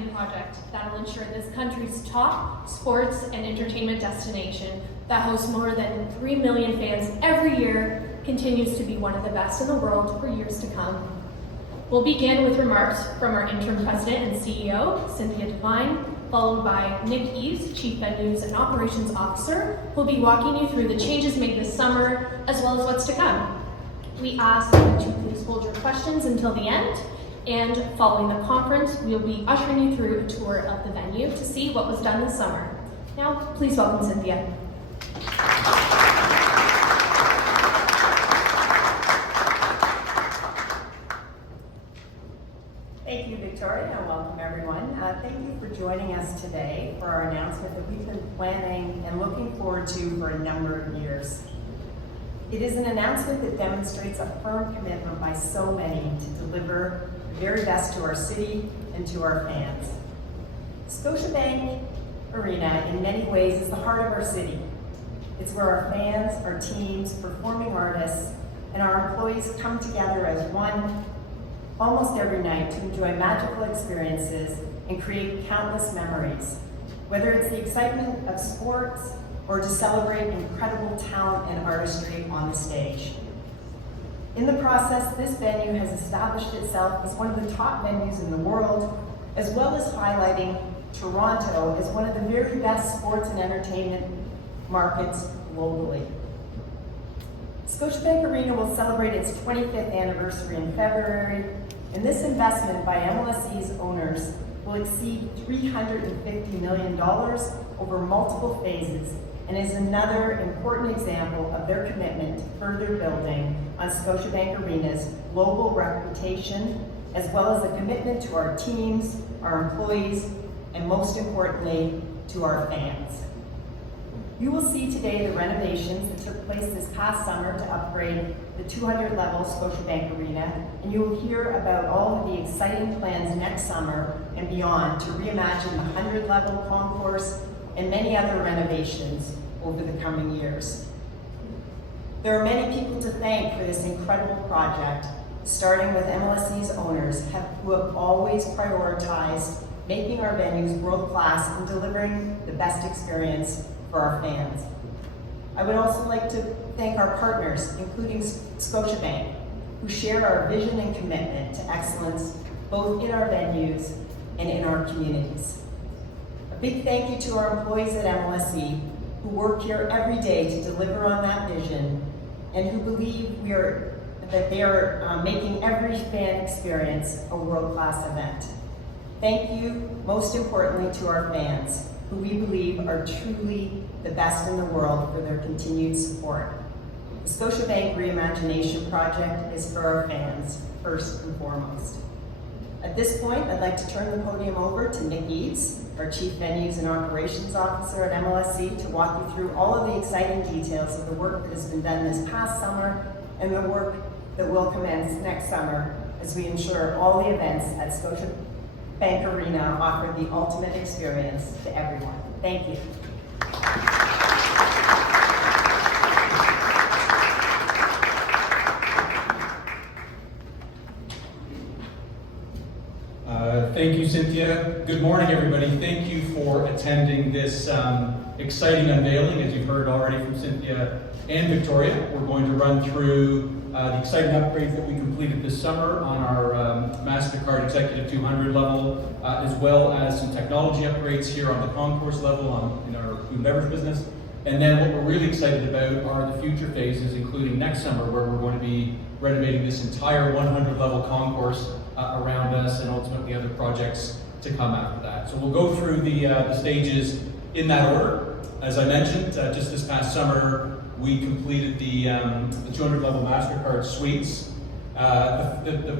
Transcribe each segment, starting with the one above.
exciting project that will ensure this country's top sports and entertainment destination that hosts more than 3 million fans every year continues to be one of the best in the world for years to come. We'll begin with remarks from our interim president and CEO, Cynthia Devine, followed by Nick Eves, Chief Venues and Operations Officer, who'll be walking you through the changes made this summer, as well as what's to come. We ask that you please hold your questions until the end, and following the conference, we'll be ushering you through a tour of the venue to see what was done this summer. Now, please welcome Cynthia. Thank you, Victoria, and welcome everyone. Thank you for joining us today for our announcement that we've been planning and looking forward to for a number of years. It is an announcement that demonstrates a firm commitment by so many to deliver the very best to our city and to our fans. Scotiabank Arena, in many ways, is the heart of our city. It's where our fans, our teams, performing artists, and our employees come together as one almost every night to enjoy magical experiences and create countless memories, whether it's the excitement of sports or to celebrate incredible talent and artistry on the stage. In the process, this venue has established itself as one of the top venues in the world, as well as highlighting Toronto as one of the very best sports and entertainment markets globally. Scotiabank Arena will celebrate its 25th anniversary in February, and this investment by MLSE's owners will exceed $350 million over multiple phases and is another important example of their commitment to further building on Scotiabank Arena's global reputation, as well as a commitment to our teams, our employees, and most importantly, to our fans. You will see today the renovations that took place this past summer to upgrade the 200-level Scotiabank Arena, and you will hear about all of the exciting plans next summer and beyond to reimagine the 100-level concourse and many other renovations over the coming years. There are many people to thank for this incredible project, starting with MLSE's owners who have always prioritized making our venues world-class and delivering the best experience for our fans. I would also like to thank our partners, including Scotiabank, who share our vision and commitment to excellence, both in our venues and in our communities. A big thank you to our employees at MLSE, who work here every day to deliver on that vision, and who believe that they are making every fan experience a world-class event. Thank you, most importantly, to our fans, who we believe are truly the best in the world, for their continued support. The Scotiabank Reimagination project is for our fans, first and foremost. At this point, I'd like to turn the podium over to Nick Eves, our Chief Venues and Operations Officer at MLSE, to walk you through all of the exciting details of the work that has been done this past summer and the work that will commence next summer as we ensure all the events at Scotiabank Arena offer the ultimate experience to everyone. Thank you. Thank you, Cynthia. Good morning, everybody. Thank you for attending this exciting unveiling. As you've heard already from Cynthia and Victoria, we're going to run through the exciting upgrades that we completed this summer on our MasterCard Executive 200 level, as well as some technology upgrades here on the concourse level in our food and beverage business. And then what we're really excited about are the future phases, including next summer, where we're going to be renovating this entire 100 level concourse around us, and ultimately other projects to come after that. So we'll go through the stages in that order. As I mentioned, just this past summer, we completed the 200 level MasterCard suites.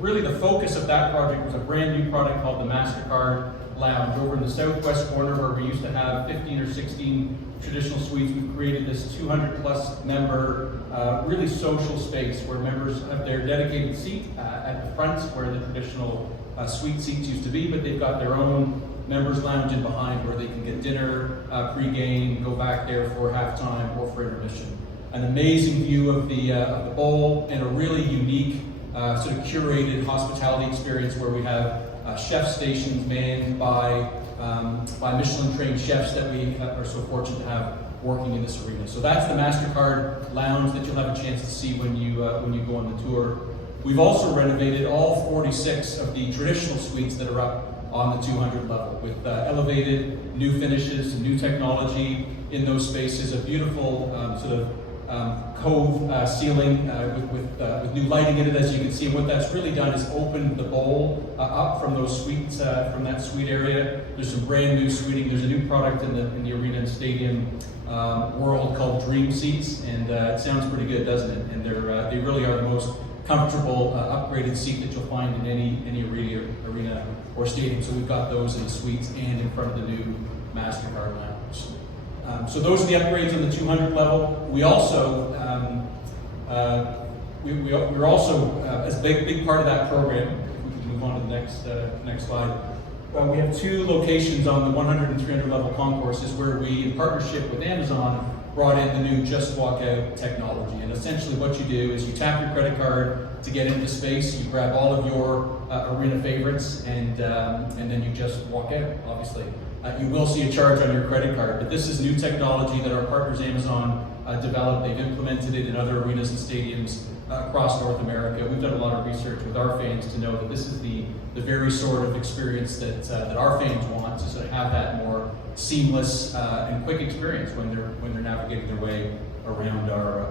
Really the focus of that project was a brand new product called the MasterCard Lounge. Over in the southwest corner, where we used to have 15 or 16 traditional suites, we've created this 200 plus member, really social space where members have their dedicated seat at the front where the traditional suite seats used to be, but they've got their own members lounge in behind where they can get dinner, pre-game, go back there for halftime or for intermission. An amazing view of the bowl and a really unique sort of curated hospitality experience where we have chef stations manned by Michelin-trained chefs that we are so fortunate to have working in this arena. So that's the MasterCard Lounge that you'll have a chance to see when you go on the tour. We've also renovated all 46 of the traditional suites that are up on the 200 level with elevated new finishes and new technology in those spaces, a beautiful cove ceiling with new lighting in it, as you can see. What that's really done is opened the bowl up from those suites, from that suite area. There's some brand new suiting. There's a new product in the arena and stadium world called Dream Seats, and it sounds pretty good, doesn't it? And they really are the most comfortable upgraded seat that you'll find in any arena or stadium. So we've got those in the suites and in front of the new MasterCard Lounge. So those are the upgrades on the 200 level. We also, we're also as a big part of that program. If we can move on to the next slide. We have two locations on the 100 and 300 level concourses where we, in partnership with Amazon, brought in the new Just Walk Out technology. And essentially what you do is you tap your credit card to get into space, you grab all of your arena favorites, and then you just walk out, obviously. You will see a charge on your credit card, but this is new technology that our partners Amazon developed. They've implemented it in other arenas and stadiums across North America. We've done a lot of research with our fans to know that this is the very sort of experience that our fans want, to sort of have that more seamless and quick experience when they're navigating their way around our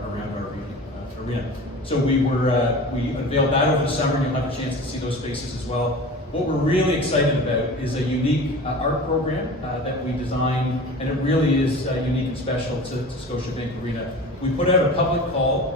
arena. So we unveiled that over the summer, and you'll have a chance to see those spaces as well. What we're really excited about is a unique art program that we designed, and it really is unique and special to Scotiabank Arena. We put out a public call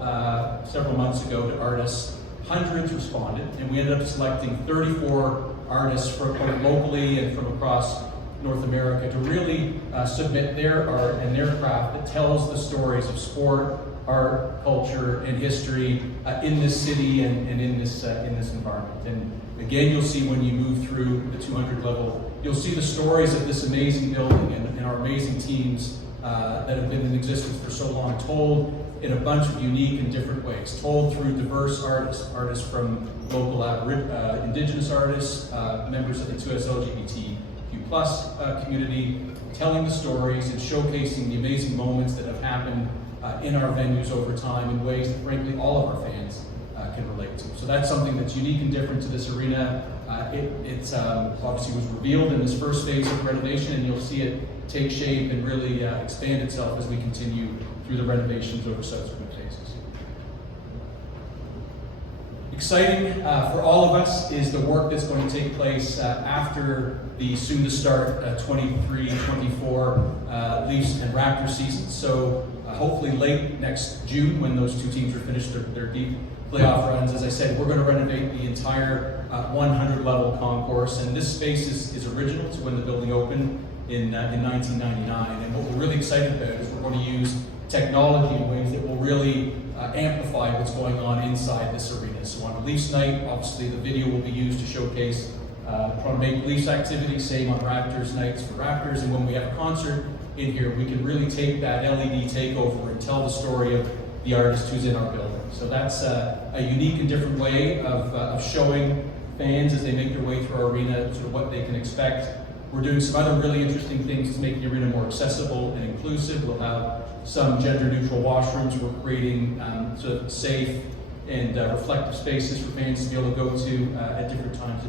several months ago to artists. Hundreds responded, and we ended up selecting 34 artists from both locally and from across North America to really submit their art and their craft that tells the stories of sport, art, culture, and history in this city and in this environment. And again, you'll see when you move through the 200 level, you'll see the stories of this amazing building and our amazing teams that have been in existence for so long, told in a bunch of unique and different ways, told through diverse artists from local Indigenous artists, members of the 2S LGBTQ+ community, telling the stories and showcasing the amazing moments that have happened in our venues over time in ways that, frankly, all of our fans can relate to. So that's something that's unique and different to this arena. It obviously was revealed in this first phase of renovation, and you'll see it take shape and really expand itself as we continue through the renovations over subsequent phases. Exciting for all of us is the work that's going to take place after the soon-to-start 23-24 Leafs and Raptors season. So hopefully late next June, when those two teams are finished their deep playoff runs, as I said, we're going to renovate the entire 100-level concourse, and this space is original to when the building opened in 1999. And what we're really excited about is we're going to use technology in ways that will really amplify what's going on inside this arena. So on a Leafs night, obviously the video will be used to showcase Toronto Maple Leafs activity, same on Raptors nights for Raptors, and when we have a concert in here, we can really take that LED takeover and tell the story of the artist who's in our building. So that's a unique and different way of showing fans as they make their way through our arena sort of what they can expect. We're doing some other really interesting things to make the arena more accessible and inclusive. We'll have some gender-neutral washrooms. We're creating sort of safe and reflective spaces for fans to be able to go to at different times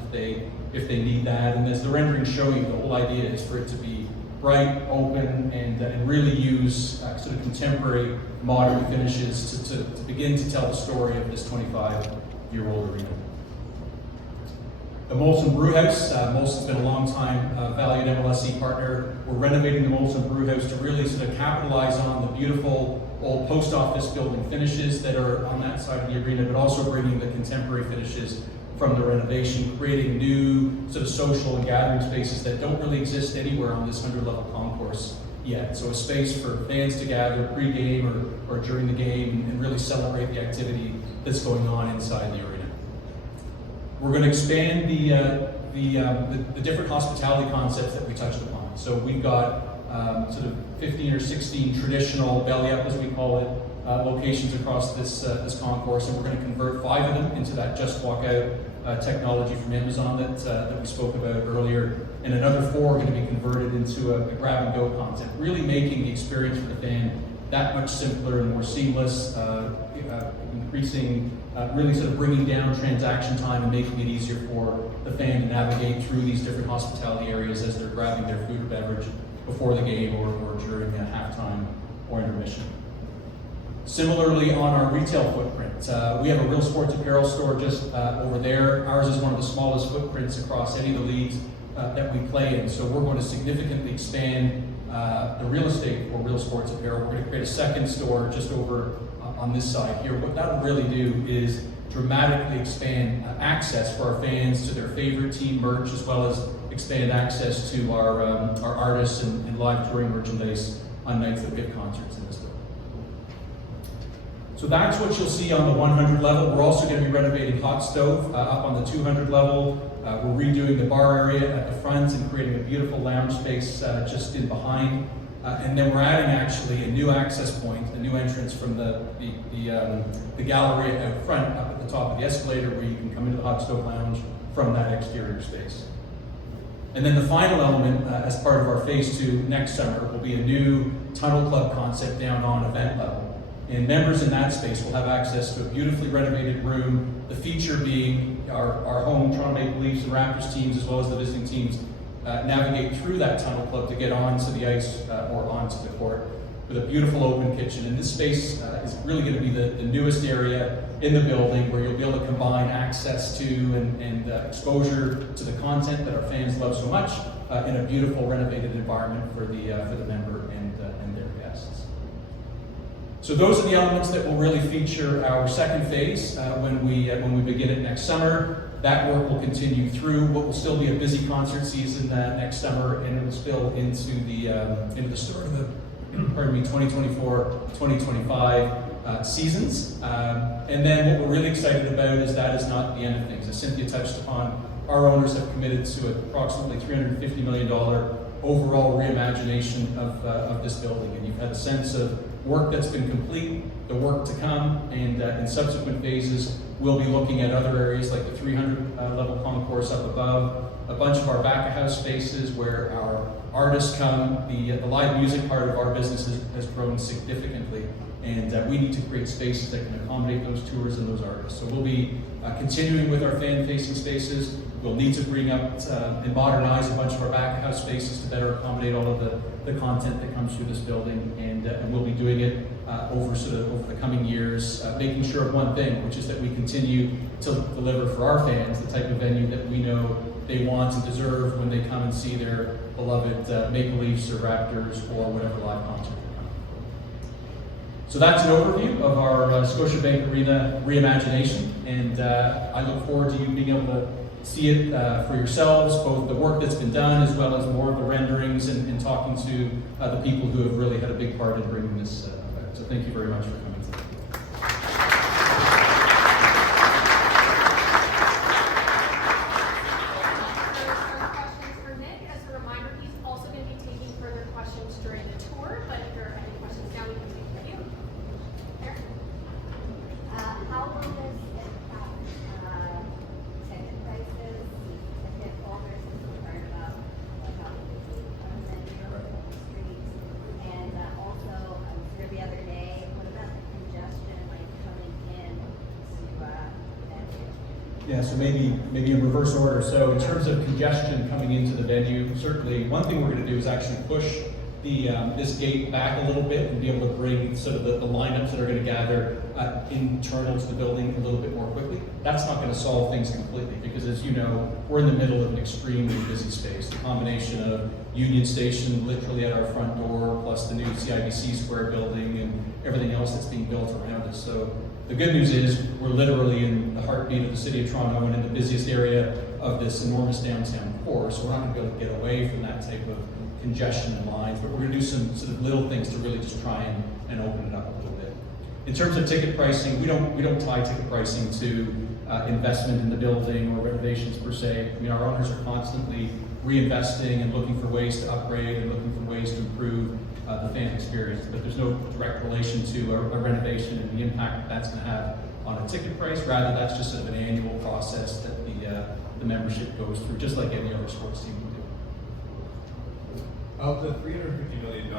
if they need that. And as the renderings show you, the whole idea is for it to be bright, open, and really use sort of contemporary, modern finishes to begin to tell the story of this 25-year-old arena. The Molson Brewhouse. Molson's been a long time valued MLSE partner. We're renovating the Molson Brewhouse to really sort of capitalize on the beautiful old post office building finishes that are on that side of the arena, but also bringing the contemporary finishes from the renovation, creating new sort of social and gathering spaces that don't really exist anywhere on this 100-level concourse yet. So a space for fans to gather pre-game or during the game and really celebrate the activity that's going on inside the arena. We're going to expand the different hospitality concepts that we touched upon. So we've got sort of 15 or 16 traditional belly up, as we call it, locations across this concourse, and we're going to convert 5 of them into that Just Walk Out technology from Amazon that we spoke about earlier, and another 4 are going to be converted into a grab-and-go concept, really making the experience for the fan that much simpler and more seamless, increasing, really sort of bringing down transaction time and making it easier for the fan to navigate through these different hospitality areas as they're grabbing their food or beverage before the game or during halftime or intermission. Similarly, on our retail footprint, we have a Real Sports Apparel store just over there. Ours is one of the smallest footprints across any of the leagues that we play in, so we're going to significantly expand the real estate for Real Sports Apparel. We're going to create a second store just over on this side here. What that will really do is dramatically expand access for our fans to their favorite team merch, as well as expand access to our artists and live touring merchandise on nights that we have concerts in this building. So that's what you'll see on the 100 level. We're also going to be renovating Hot Stove up on the 200 level. We're redoing the bar area at the front and creating a beautiful lounge space just in behind. And then we're adding actually a new access point, a new entrance from the gallery out front up at the top of the escalator, where you can come into the Hot Stove Lounge from that exterior space. And then the final element as part of our phase 2 next summer will be a new tunnel club concept down on event level. And members in that space will have access to a beautifully renovated room, the feature being our home Toronto Maple Leafs and Raptors teams, as well as the visiting teams, navigate through that tunnel club to get onto the ice or onto the court with a beautiful open kitchen. And this space is really going to be the newest area in the building, where you'll be able to combine access to and exposure to the content that our fans love so much in a beautiful renovated environment for the member and their guests. So those are the elements that will really feature our second phase when we begin it next summer. That work will continue through what will still be a busy concert season next summer, and it will spill into the start of the 2024-2025 seasons. And then what we're really excited about is that is not the end of things. As Cynthia touched upon, our owners have committed to approximately $350 million overall reimagination of this building, and you've had a sense of work that's been complete, the work to come, and in subsequent phases, we'll be looking at other areas like the 300 level concourse up above, a bunch of our back of house spaces where our artists come. The live music part of our business has grown significantly, and we need to create spaces that can accommodate those tours and those artists. So we'll be continuing with our fan-facing spaces. We'll need to bring up and modernize a bunch of our back of house spaces to better accommodate all of the content that comes through this building, and we'll be doing it over the coming years, making sure of one thing, which is that we continue to deliver for our fans the type of venue that we know they want and deserve when they come and see their beloved Maple Leafs or Raptors or whatever live concert they come. So that's an overview of our Scotiabank Arena reimagination, and I look forward to you being able to see it for yourselves, both the work that's been done as well as more of the renderings, and talking to the people who have really had a big part in bringing this about. So thank you very much for coming today. Questions for Nick. As a reminder, he's also going to be taking further questions during the tour, but if there are any questions now, we can take them you. Eric? How will this impact ticket prices, ticket holders, as we heard about like how they do on the streets, and also the other day, what about the congestion like coming in to venue? Yeah, so maybe in reverse order. So in terms of congestion coming into the venue, certainly one thing we're going to do is actually push this gate back a little bit and be able to bring sort of the lineups that are going to gather internal to the building a little bit more quickly. That's not going to solve things completely, because as you know, we're in the middle of an extremely busy space. The combination of Union Station literally at our front door, plus the new CIBC Square building and everything else that's being built around us. So the good news is we're literally in the heartbeat of the city of Toronto and in the busiest area of this enormous downtown core, so we're not going to be able to get away from that type of congestion and lines, but we're going to do some sort of little things to really just try and open it up a little bit. In terms of ticket pricing, we don't tie ticket pricing to investment in the building or renovations per se. I mean, our owners are constantly reinvesting and looking for ways to upgrade and looking for ways to improve the fan experience. But there's no direct relation to a renovation and the impact that that's going to have on a ticket price. Rather, that's just sort of an annual process that the membership goes through, just like any other sports team would do. Of the $350 million,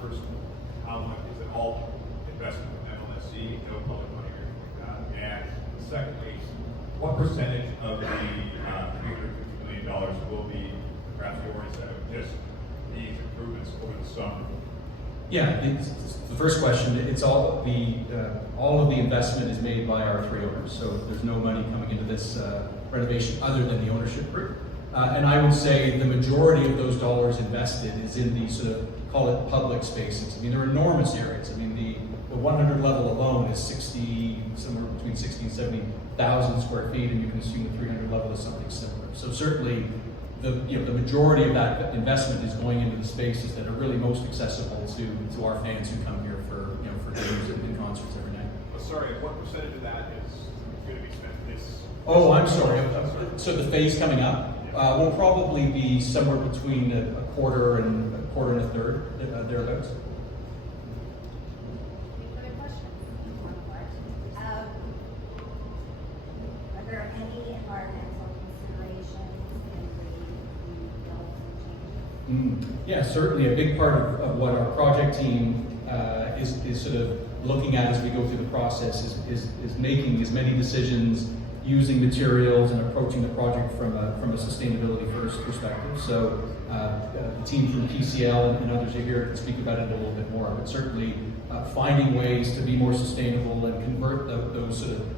first, how much is it all investment in MLSC, no public money or anything like that? And secondly, what percentage of the $350 million will be, perhaps you already said, just these improvements over the summer? Yeah, the first question, it's all of the investment is made by our three owners, so there's no money coming into this renovation other than the ownership group. And I would say the majority of those dollars invested is in the sort of, call it public spaces. I mean, they're enormous areas. I mean, the 100 level alone is somewhere between 60 and 70,000 square feet, and you can assume the 300 level is something similar. So certainly, the majority of that investment is going into the spaces that are really most accessible to our fans who come here for games and concerts every night. Well, sorry, what percentage of that is going to be spent this? Oh, I'm sorry. So the phase coming up will probably be somewhere between a quarter and a third, thereabouts. Any further questions? One more. Are there any environmental considerations in the builds and changes? Yeah, certainly a big part of what our project team is sort of looking at as we go through the process is making as many decisions using materials and approaching the project from a sustainability first perspective. So the team from PCL and others are here to speak about it a little bit more, but certainly finding ways to be more sustainable and convert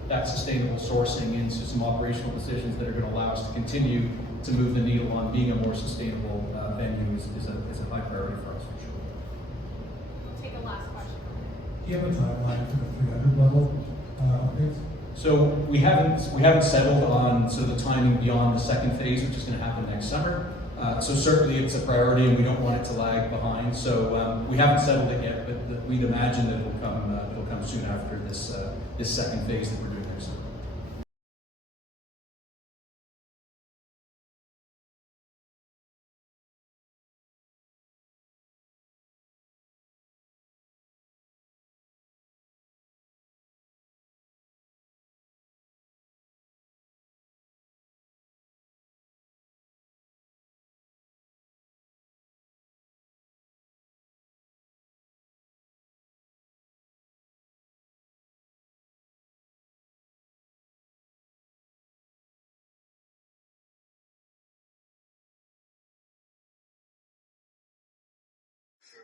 that sustainable sourcing into some operational decisions that are going to allow us to continue to move the needle on being a more sustainable venue is a high priority for us for sure. We'll take a last question. Do you have a timeline for the 300 level updates? So we haven't settled on sort of the timing beyond the second phase, which is going to happen next summer. So certainly it's a priority, and we don't want it to lag behind. So we haven't settled it yet, but we'd imagine that it'll come soon after this second phase that we're doing next summer.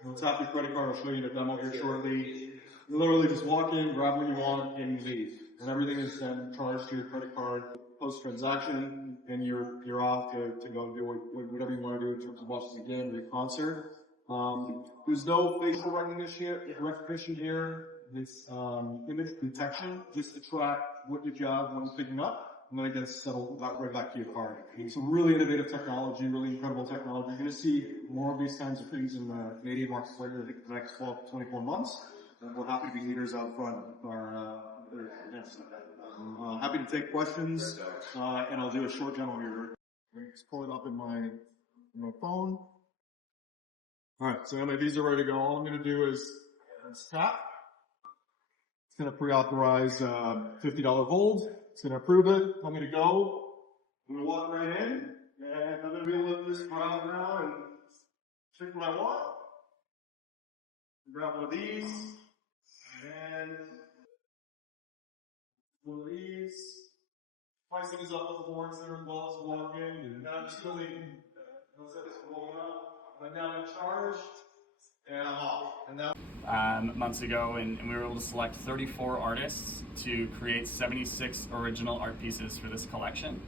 We'll tap your credit card. I'll show you the demo here shortly. You literally just walk in, grab what you want, and you leave. And everything is then charged to your credit card post-transaction, and you're off to go do whatever you want to do in terms of watching the game or the concert. There's no facial recognition here. This image detection just to track what you have when picking up, and then it gets settled right back to your card. It's a really innovative technology, really incredible technology. You're going to see more of these kinds of things in the Canadian market later, I think, the next 12 to 24 months. And we're happy to be leaders out front with our happy to take questions, and I'll do a short demo here. Let me just pull it up in my phone. All right, so my Visa ready to go. All I'm going to do is tap. It's going to pre-authorize $50 hold. It's going to approve it. I'm going to go. I'm going to walk right in, and I'm going to be able to just grab now and check what I want. Grab one of these, and one of these. Pricing is up on the boards there as well as walk in, and now I'm just going to roll it up. I'm now in charge, and I'm off. And now months ago, and we were able to select 34 artists to create 76 original art pieces for this collection.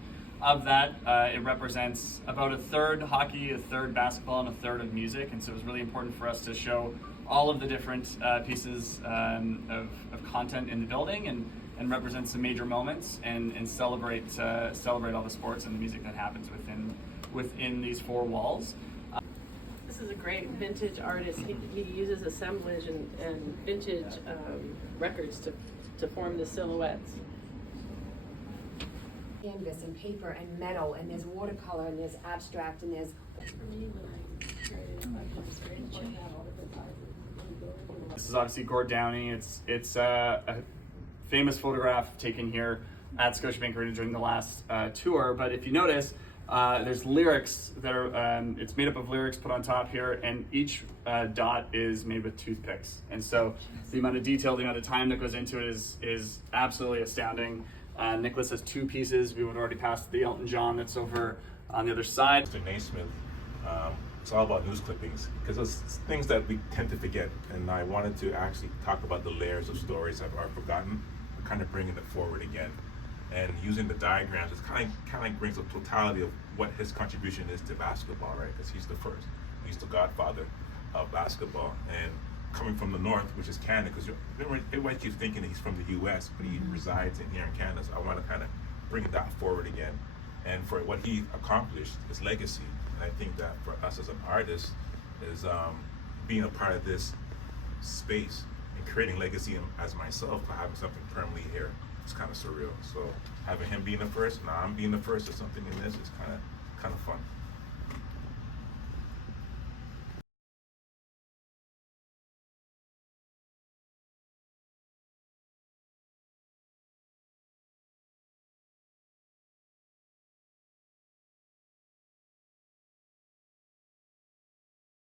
Of that, it represents about a third hockey, a third basketball, and a third of music, and so it was really important for us to show all of the different pieces of content in the building and represent some major moments and celebrate all the sports and the music that happens within these four walls. This is a great vintage artist. He uses assemblage and vintage records to form the silhouettes. Canvas and paper and metal, and there's watercolor and there's abstract and there's. For me, when I This is obviously Gord Downey. It's a famous photograph taken here at Scotiabank Arena during the last tour. But if you notice, there's lyrics that are, it's made up of lyrics put on top here, and each dot is made with toothpicks. And so the amount of detail, the amount of time that goes into it is absolutely astounding. Nicholas has 2 pieces. We would already passed the Elton John that's over on the other side. Mr. Naismith, it's all about news clippings because it's things that we tend to forget, and I wanted to actually talk about the layers of stories that are forgotten, and kind of bringing it forward again, and using the diagrams. It kind of brings a totality of what his contribution is to basketball, right? Because he's the first, he's the godfather of basketball, and coming from the north, which is Canada, because everybody keeps thinking that he's from the U.S., but he resides here in Canada. So I want to kind of bring that forward again, and for what he accomplished, his legacy. And I think that for us as an artist is being a part of this space and creating legacy as myself for having something permanently here. It's kind of surreal. So having him being the first, now I'm being the first or something in this is kind of